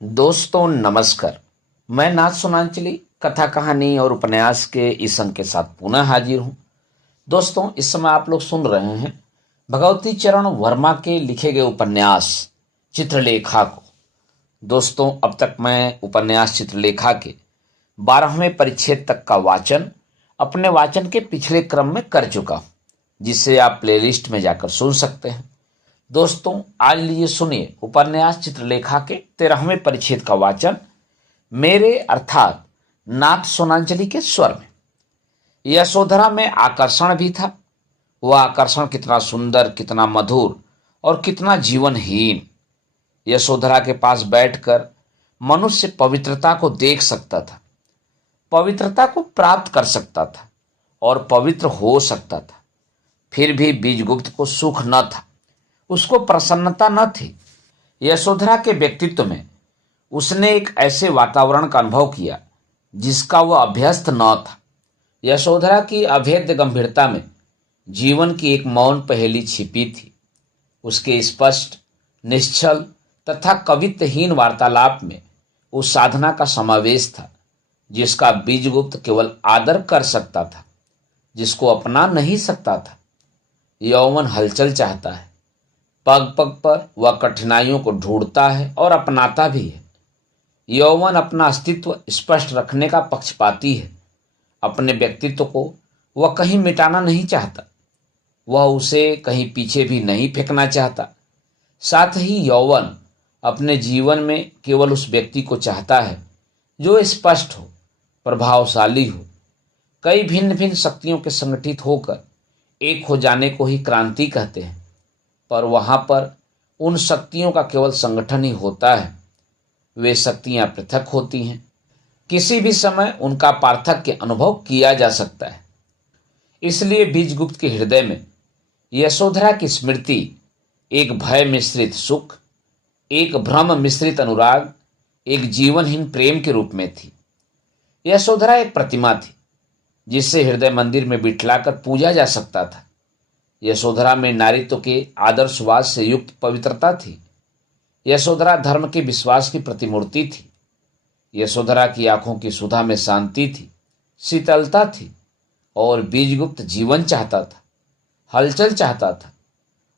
दोस्तों नमस्कार। मैं नाथ सुनांचली कथा कहानी और उपन्यास के इस अंक के साथ पुनः हाजिर हूं। दोस्तों इस समय आप लोग सुन रहे हैं भगवती चरण वर्मा के लिखे गए उपन्यास चित्रलेखा को। दोस्तों अब तक मैं उपन्यास चित्रलेखा के 12वें परिच्छेद तक का वाचन अपने वाचन के पिछले क्रम में कर चुका हूं, जिसे आप प्लेलिस्ट में जाकर सुन सकते हैं। दोस्तों आज लिए सुनिए उपन्यास चित्रलेखा के 13वें परिच्छेद का वाचन मेरे अर्थात नाथ सोनांचली के स्वर में। यशोधरा में आकर्षण भी था। वह आकर्षण कितना सुंदर, कितना मधुर और कितना जीवनहीन। यशोधरा के पास बैठकर मनुष्य पवित्रता को देख सकता था, पवित्रता को प्राप्त कर सकता था और पवित्र हो सकता था। फिर भी बीजगुप्त को सुख न था, उसको प्रसन्नता न थी। यशोधरा के व्यक्तित्व में उसने एक ऐसे वातावरण का अनुभव किया जिसका वह अभ्यस्त न था। यशोधरा की अभेद्य गंभीरता में जीवन की एक मौन पहेली छिपी थी। उसके स्पष्ट, निश्चल तथा कवित्वहीन वार्तालाप में उस साधना का समावेश था जिसका बीजगुप्त केवल आदर कर सकता था, जिसको अपना नहीं सकता था। यौवन हलचल चाहता है, पग पग पर वह कठिनाइयों को ढूंढता है और अपनाता भी है। यौवन अपना अस्तित्व स्पष्ट रखने का पक्षपाती है। अपने व्यक्तित्व को वह कहीं मिटाना नहीं चाहता, वह उसे कहीं पीछे भी नहीं फेंकना चाहता। साथ ही यौवन अपने जीवन में केवल उस व्यक्ति को चाहता है जो स्पष्ट हो, प्रभावशाली हो। कई भिन्न भिन्न शक्तियों के संगठित होकर एक हो जाने को ही क्रांति कहते हैं, पर वहां पर उन शक्तियों का केवल संगठन ही होता है। वे शक्तियां पृथक होती हैं, किसी भी समय उनका पार्थक्य अनुभव किया जा सकता है। इसलिए बीजगुप्त के हृदय में यशोधरा की स्मृति एक भय मिश्रित सुख, एक भ्रम मिश्रित अनुराग, एक जीवनहीन प्रेम के रूप में थी। यशोधरा एक प्रतिमा थी जिसे हृदय मंदिर में बिठलाकर पूजा जा सकता था। यशोधरा में नारीत्व के आदर्शवाद से युक्त पवित्रता थी। यशोधरा धर्म के विश्वास की प्रतिमूर्ति थी। यशोधरा की आंखों की सुधा में शांति थी, शीतलता थी। और बीजगुप्त जीवन चाहता था, हलचल चाहता था,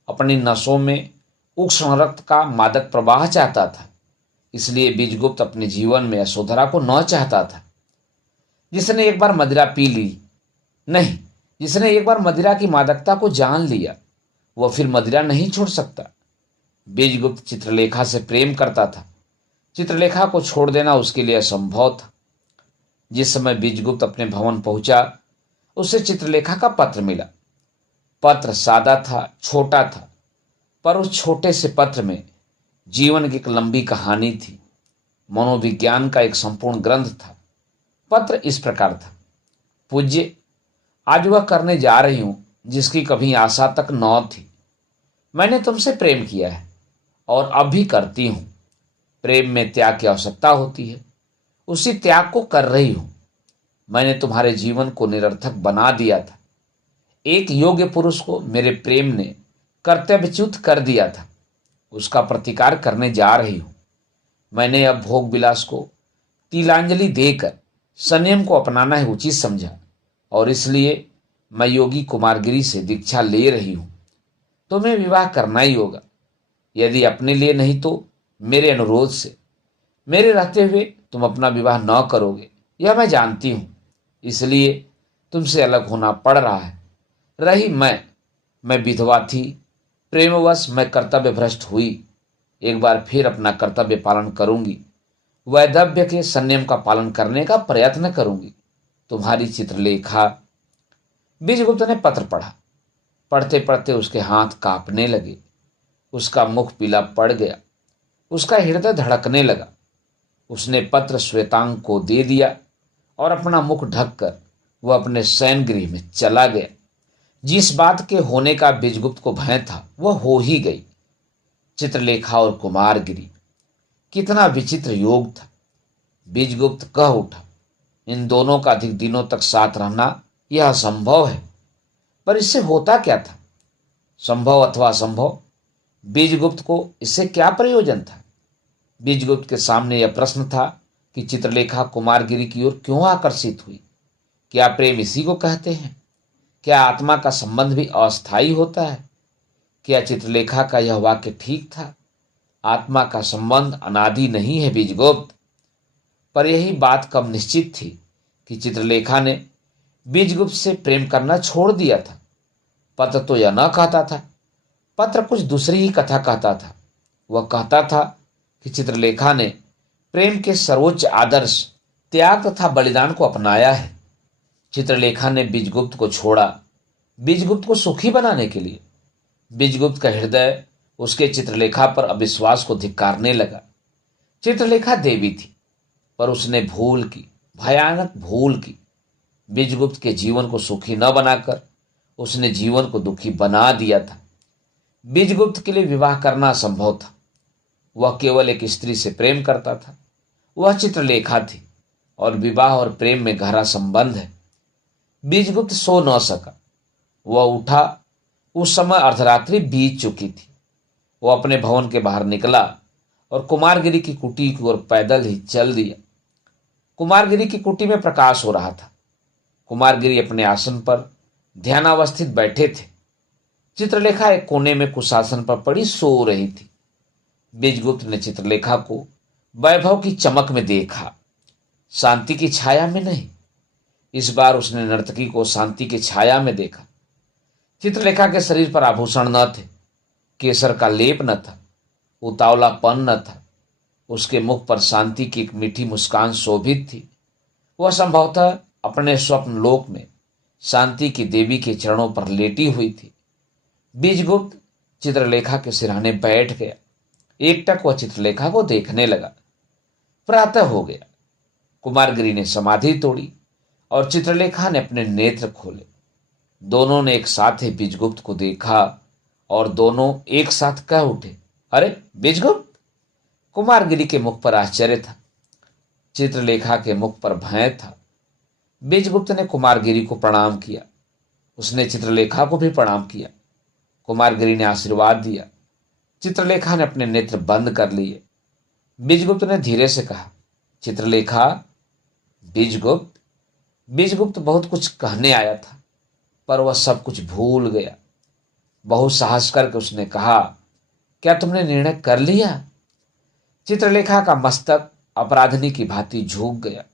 अपनी नसों में उष्ण रक्त का मादक प्रवाह चाहता था। इसलिए बीजगुप्त अपने जीवन में यशोधरा को न चाहता था। जिसने एक बार मदिरा पी ली, नहीं, जिसने एक बार मदिरा की मादकता को जान लिया, वह फिर मदिरा नहीं छोड़ सकता। बीजगुप्त चित्रलेखा से प्रेम करता था। चित्रलेखा को छोड़ देना उसके लिए असंभव था। जिस समय बीजगुप्त अपने भवन पहुंचा, उसे चित्रलेखा का पत्र मिला। पत्र सादा था, छोटा था, पर उस छोटे से पत्र में जीवन की एक लंबी कहानी थी। मनोविज्ञान का एक संपूर्ण ग्रंथ था। पत्र इस प्रकार था: पूज्य, आज वह करने जा रही हूं जिसकी कभी आशा तक न थी। मैंने तुमसे प्रेम किया है और अब भी करती हूं। प्रेम में त्याग की आवश्यकता होती है, उसी त्याग को कर रही हूं। मैंने तुम्हारे जीवन को निरर्थक बना दिया था। एक योग्य पुरुष को मेरे प्रेम ने कर्तव्यच्युत कर दिया था, उसका प्रतिकार करने जा रही हूं। मैंने अब भोग विलास को तिलांजलि देकर संयम को अपनाना ही उचित समझा और इसलिए मैं योगी कुमारगिरी से दीक्षा ले रही हूं। तुम्हें विवाह करना ही होगा, यदि अपने लिए नहीं तो मेरे अनुरोध से। मेरे रहते हुए तुम अपना विवाह न करोगे, यह मैं जानती हूं, इसलिए तुमसे अलग होना पड़ रहा है। रही मैं विधवा थी, प्रेमवश मैं कर्तव्य भ्रष्ट हुई। एक बार फिर अपना कर्तव्य पालन करूंगी, वैधव्य के संयम का पालन करने का प्रयत्न करूंगी। तुम्हारी चित्रलेखा। बीजगुप्त ने पत्र पढ़ा। पढ़ते पढ़ते उसके हाथ कांपने लगे, उसका मुख पीला पड़ गया, उसका हृदय धड़कने लगा। उसने पत्र श्वेतांग को दे दिया और अपना मुख ढककर वह अपने शयन गृह में चला गया। जिस बात के होने का बीजगुप्त को भय था वह हो ही गई। चित्रलेखा और कुमारगिरी, कितना विचित्र योग था। बीजगुप्त कह उठा, इन दोनों का अधिक दिनों तक साथ रहना यह असंभव है। पर इससे होता क्या था? संभव अथवा असंभव, बीजगुप्त को इससे क्या प्रयोजन था? बीजगुप्त के सामने यह प्रश्न था कि चित्रलेखा कुमारगिरी की ओर क्यों आकर्षित हुई। क्या प्रेम इसी को कहते हैं? क्या आत्मा का संबंध भी अस्थायी होता है? क्या चित्रलेखा का यह वाक्य ठीक था? आत्मा का संबंध अनादि नहीं है बीजगुप्त। पर यही बात कब निश्चित थी कि चित्रलेखा ने बीजगुप्त से प्रेम करना छोड़ दिया था। पत्र तो यह न कहता था, पत्र कुछ दूसरी ही कथा कहता था। वह कहता था कि चित्रलेखा ने प्रेम के सर्वोच्च आदर्श त्याग तथा बलिदान को अपनाया है। चित्रलेखा ने बीजगुप्त को छोड़ा बीजगुप्त को सुखी बनाने के लिए। बीजगुप्त का हृदय उसके चित्रलेखा पर अविश्वास को धिक्कारने लगा। चित्रलेखा देवी थी, पर उसने भूल की, भयानक भूल की। बीजगुप्त के जीवन को सुखी न बनाकर उसने जीवन को दुखी बना दिया था। बीजगुप्त के लिए विवाह करना असंभव था। वह केवल एक स्त्री से प्रेम करता था, वह चित्रलेखा थी, और विवाह और प्रेम में गहरा संबंध है। बीजगुप्त सो न सका। वह उठा, उस समय अर्धरात्रि बीत चुकी थी। वह अपने भवन के बाहर निकला और कुमारगिरी की कुटी की ओर पैदल ही चल दिया। कुमारगिरी की कुटी में प्रकाश हो रहा था। कुमारगिरी अपने आसन पर ध्यानावस्थित बैठे थे। चित्रलेखा एक कोने में कुशासन पर पड़ी सो रही थी। बीजगुप्त ने चित्रलेखा को वैभव की चमक में देखा, शांति की छाया में नहीं। इस बार उसने नर्तकी को शांति की छाया में देखा। चित्रलेखा के शरीर पर आभूषण न थे, केसर का लेप न था, उतावलापन न था। उसके मुख पर शांति की एक मीठी मुस्कान शोभित थी। वह संभवतः अपने स्वप्न लोक में शांति की देवी के चरणों पर लेटी हुई थी। बीजगुप्त चित्रलेखा के सिरहाने बैठ गया। एकटक वह चित्रलेखा को देखने लगा। प्रातः हो गया। कुमारगिरी ने समाधि तोड़ी और चित्रलेखा ने अपने नेत्र खोले। दोनों ने एक साथ ही बीजगुप्त को देखा और दोनों एक साथ कह उठे, अरे बीजगुप्त! कुमारगिरी के मुख पर आश्चर्य था, चित्रलेखा के मुख पर भय था। बीजगुप्त ने कुमारगिरी को प्रणाम किया। उसने चित्रलेखा को भी प्रणाम किया। कुमारगिरी ने आशीर्वाद दिया। चित्रलेखा ने अपने नेत्र बंद कर लिए। बीजगुप्त ने धीरे से कहा, चित्रलेखा। बीजगुप्त बीजगुप्त बहुत कुछ कहने आया था, पर वह सब कुछ भूल गया। बहुत साहस करके उसने कहा, क्या तुमने निर्णय कर लिया? चित्रलेखा का मस्तक अपराधिनी की भांति झुक गया।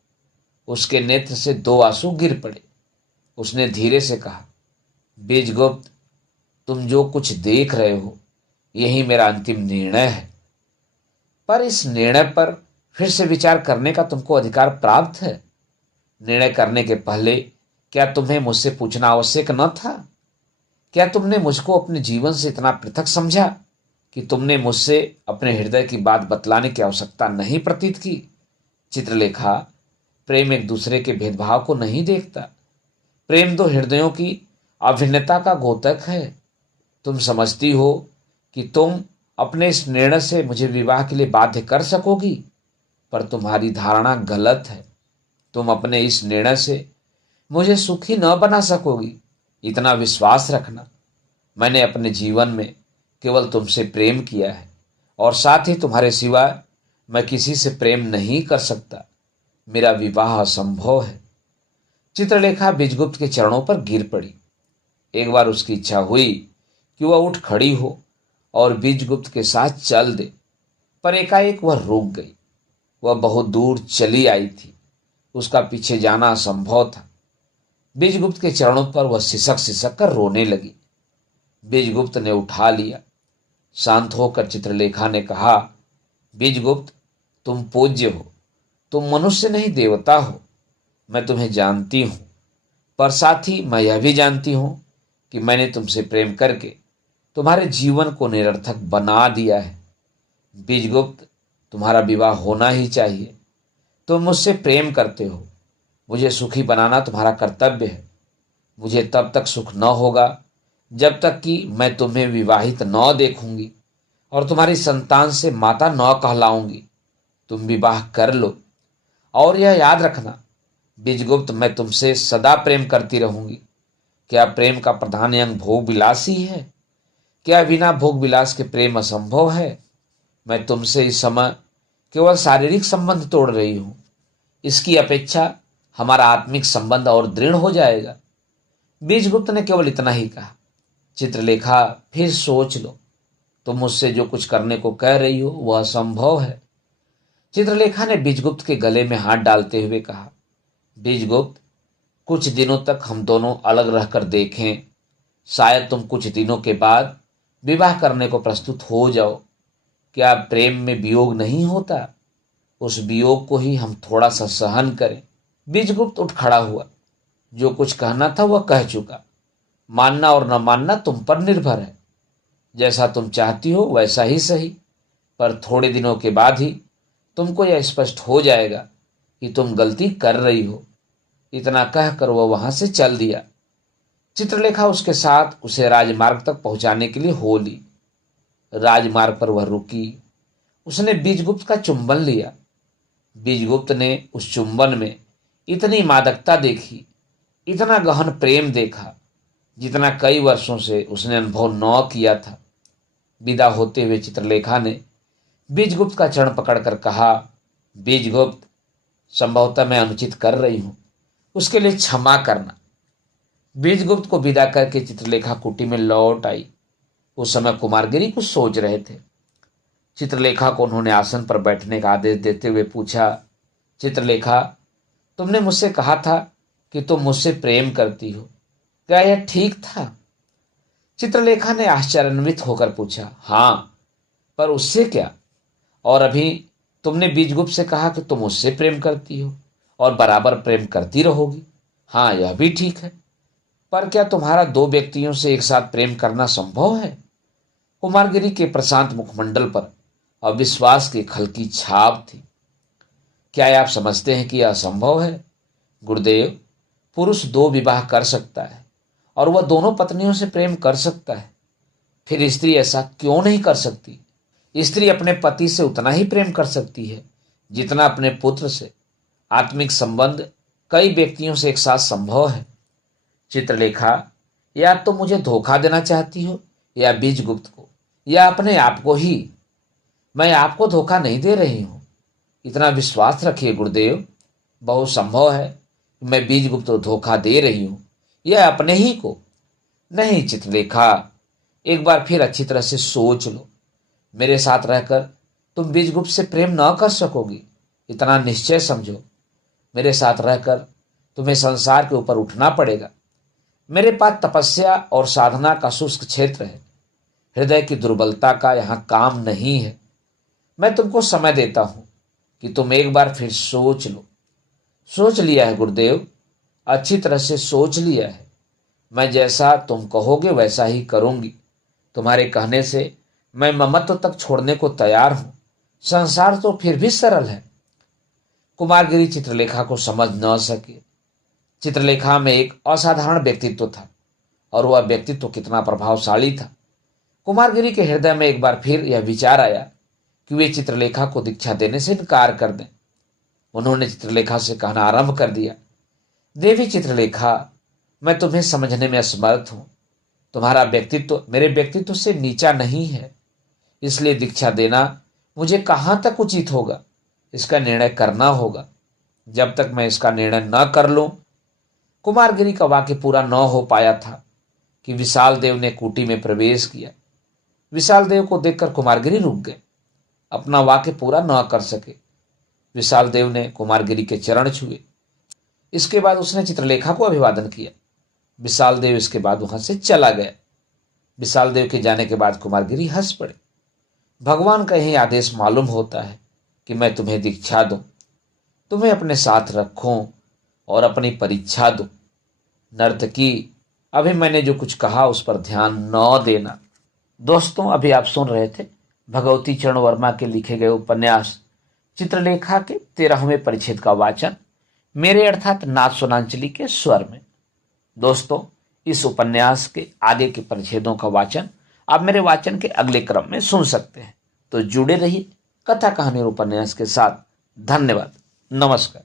उसके नेत्र से दो आंसू गिर पड़े। उसने धीरे से कहा, बीजगुप्त, तुम जो कुछ देख रहे हो यही मेरा अंतिम निर्णय है। पर इस निर्णय पर फिर से विचार करने का तुमको अधिकार प्राप्त है। निर्णय करने के पहले क्या तुम्हें मुझसे पूछना आवश्यक न था? क्या तुमने मुझको अपने जीवन से इतना पृथक समझा कि तुमने मुझसे अपने हृदय की बात बतलाने की आवश्यकता नहीं प्रतीत की? चित्रलेखा, प्रेम एक दूसरे के भेदभाव को नहीं देखता। प्रेम दो हृदयों की अभिन्नता का द्योतक है। तुम समझती हो कि तुम अपने इस निर्णय से मुझे विवाह के लिए बाध्य कर सकोगी, पर तुम्हारी धारणा गलत है। तुम अपने इस निर्णय से मुझे सुखी न बना सकोगी। इतना विश्वास रखना, मैंने अपने जीवन में केवल तुमसे प्रेम किया है और साथ ही तुम्हारे सिवाय मैं किसी से प्रेम नहीं कर सकता। मेरा विवाह असंभव है। चित्रलेखा बीजगुप्त के चरणों पर गिर पड़ी। एक बार उसकी इच्छा हुई कि वह उठ खड़ी हो और बीजगुप्त के साथ चल दे, पर एकाएक वह रुक गई। वह बहुत दूर चली आई थी। उसका पीछे जाना असंभव था। बीजगुप्त के चरणों पर वह सिसक सिसक कर रोने लगी। बीजगुप्त ने उठा लिया। शांत होकर चित्रलेखा ने कहा, बीजगुप्त, तुम पूज्य हो, तुम मनुष्य नहीं देवता हो। मैं तुम्हें जानती हूं, पर साथ ही मैं यह भी जानती हूं कि मैंने तुमसे प्रेम करके तुम्हारे जीवन को निरर्थक बना दिया है। बीजगुप्त, तुम्हारा विवाह होना ही चाहिए। तुम मुझसे प्रेम करते हो। मुझे सुखी बनाना तुम्हारा कर्तव्य है। मुझे तब तक सुख न होगा जब तक कि मैं तुम्हें विवाहित न देखूंगी और तुम्हारी संतान से माता न कहलाऊंगी। तुम विवाह कर लो, और यह याद रखना बीजगुप्त, मैं तुमसे सदा प्रेम करती रहूंगी। क्या प्रेम का प्रधान अंग भोग विलास ही है? क्या बिना भोग विलास के प्रेम असंभव है? मैं तुमसे इस समय केवल शारीरिक संबंध तोड़ रही हूं। इसकी अपेक्षा हमारा आत्मिक संबंध और दृढ़ हो जाएगा। बीजगुप्त ने केवल इतना ही कहा। चित्रलेखा, फिर सोच लो, तुम मुझसे जो कुछ करने को कह रही हो वह असंभव है। चित्रलेखा ने बीजगुप्त के गले में हाथ डालते हुए कहा, बीजगुप्त, कुछ दिनों तक हम दोनों अलग रहकर देखें। शायद तुम कुछ दिनों के बाद विवाह करने को प्रस्तुत हो जाओ। क्या प्रेम में वियोग नहीं होता? उस वियोग को ही हम थोड़ा सा सहन करें। बीजगुप्त उठ खड़ा हुआ। जो कुछ कहना था वह कह चुका। मानना और न मानना तुम पर निर्भर है। जैसा तुम चाहती हो वैसा ही सही, पर थोड़े दिनों के बाद ही तुमको यह स्पष्ट हो जाएगा कि तुम गलती कर रही हो। इतना कहकर वह वहां से चल दिया। चित्रलेखा उसके साथ उसे राजमार्ग तक पहुंचाने के लिए हो ली। राजमार्ग पर वह रुकी। उसने बीजगुप्त का चुंबन लिया। बीजगुप्त ने उस चुंबन में इतनी मादकता देखी, इतना गहन प्रेम देखा, जितना कई वर्षों से उसने अनुभव न किया था। विदा होते हुए चित्रलेखा ने बीजगुप्त का चरण पकड़कर कहा, बीजगुप्त, संभवतः मैं अनुचित कर रही हूं, उसके लिए क्षमा करना। बीजगुप्त को विदा करके चित्रलेखा कुटी में लौट आई। उस समय कुमारगिरी कुछ सोच रहे थे। चित्रलेखा को उन्होंने आसन पर बैठने का आदेश देते हुए पूछा, चित्रलेखा, तुमने मुझसे कहा था कि तुम मुझसे प्रेम करती हो, क्या यह ठीक था? चित्रलेखा ने आश्चर्यान्वित होकर पूछा, हां, पर उससे क्या? और अभी तुमने बीजगुप्त से कहा कि तुम उससे प्रेम करती हो और बराबर प्रेम करती रहोगी। हाँ, यह भी ठीक है, पर क्या तुम्हारा दो व्यक्तियों से एक साथ प्रेम करना संभव है? कुमारगिरी के प्रशांत मुखमंडल पर अविश्वास की हल्की छाप थी। क्या आप समझते हैं कि यह असंभव है? गुरुदेव, पुरुष दो विवाह कर सकता है और वह दोनों पत्नियों से प्रेम कर सकता है। फिर स्त्री ऐसा क्यों नहीं कर सकती? स्त्री अपने पति से उतना ही प्रेम कर सकती है जितना अपने पुत्र से। आत्मिक संबंध कई व्यक्तियों से एक साथ संभव है। चित्रलेखा, या तो मुझे धोखा देना चाहती हो, या बीजगुप्त को, या अपने आप को ही। मैं आपको धोखा नहीं दे रही हूं, इतना विश्वास रखिए गुरुदेव। बहुत संभव है कि मैं बीजगुप्त को धोखा दे रही हूं, या अपने ही को। नहीं चित्रलेखा, एक बार फिर अच्छी तरह से सोच लो। मेरे साथ रहकर तुम बीजगुप्त से प्रेम न कर सकोगी, इतना निश्चय समझो। मेरे साथ रहकर तुम्हें संसार के ऊपर उठना पड़ेगा। मेरे पास तपस्या और साधना का शुष्क क्षेत्र है। हृदय की दुर्बलता का यहां काम नहीं है। मैं तुमको समय देता हूं कि तुम एक बार फिर सोच लो। सोच लिया है गुरुदेव, अच्छी तरह से सोच लिया है। मैं जैसा तुम कहोगे वैसा ही करूंगी। तुम्हारे कहने से मैं ममत्व तक छोड़ने को तैयार हूं। संसार तो फिर भी सरल है। कुमारगिरी चित्रलेखा को समझ न सके। चित्रलेखा में एक असाधारण व्यक्तित्व था, और वह व्यक्तित्व कितना प्रभावशाली था। कुमारगिरी के हृदय में एक बार फिर यह विचार आया कि वे चित्रलेखा को दीक्षा देने से इनकार कर दें। उन्होंने चित्रलेखा से कहना आरंभ कर दिया, देवी चित्रलेखा, मैं तुम्हें समझने में असमर्थ हूं। तुम्हारा व्यक्तित्व मेरे व्यक्तित्व से नीचा नहीं है, इसलिए दीक्षा देना मुझे कहां तक उचित होगा, इसका निर्णय करना होगा। जब तक मैं इसका निर्णय न कर लूं। कुमारगिरी का वाक्य पूरा न हो पाया था कि विशाल देव ने कुटी में प्रवेश किया। विशाल देव को देखकर कुमारगिरी रुक गए, अपना वाक्य पूरा न कर सके। विशाल देव ने कुमारगिरी के चरण छुए। इसके बाद उसने चित्रलेखा को अभिवादन किया। विशाल देव इसके बाद वहां से चला गया। विशाल देव के जाने के बाद कुमारगिरी हंस पड़े। भगवान का यही आदेश मालूम होता है कि मैं तुम्हें दीक्षा दूं, तुम्हें अपने साथ रखूं और अपनी परीक्षा दूं। नर्तकी, अभी मैंने जो कुछ कहा उस पर ध्यान न देना। दोस्तों, अभी आप सुन रहे थे भगवती चरण वर्मा के लिखे गए उपन्यास चित्रलेखा के 13वें परिच्छेद का वाचन मेरे अर्थात नाथ सोनांचली के स्वर में। दोस्तों, इस उपन्यास के आगे के परिच्छेदों का वाचन आप मेरे वाचन के अगले क्रम में सुन सकते हैं। तो जुड़े रहिए कथा कहानी और उपन्यास के साथ। धन्यवाद। नमस्कार।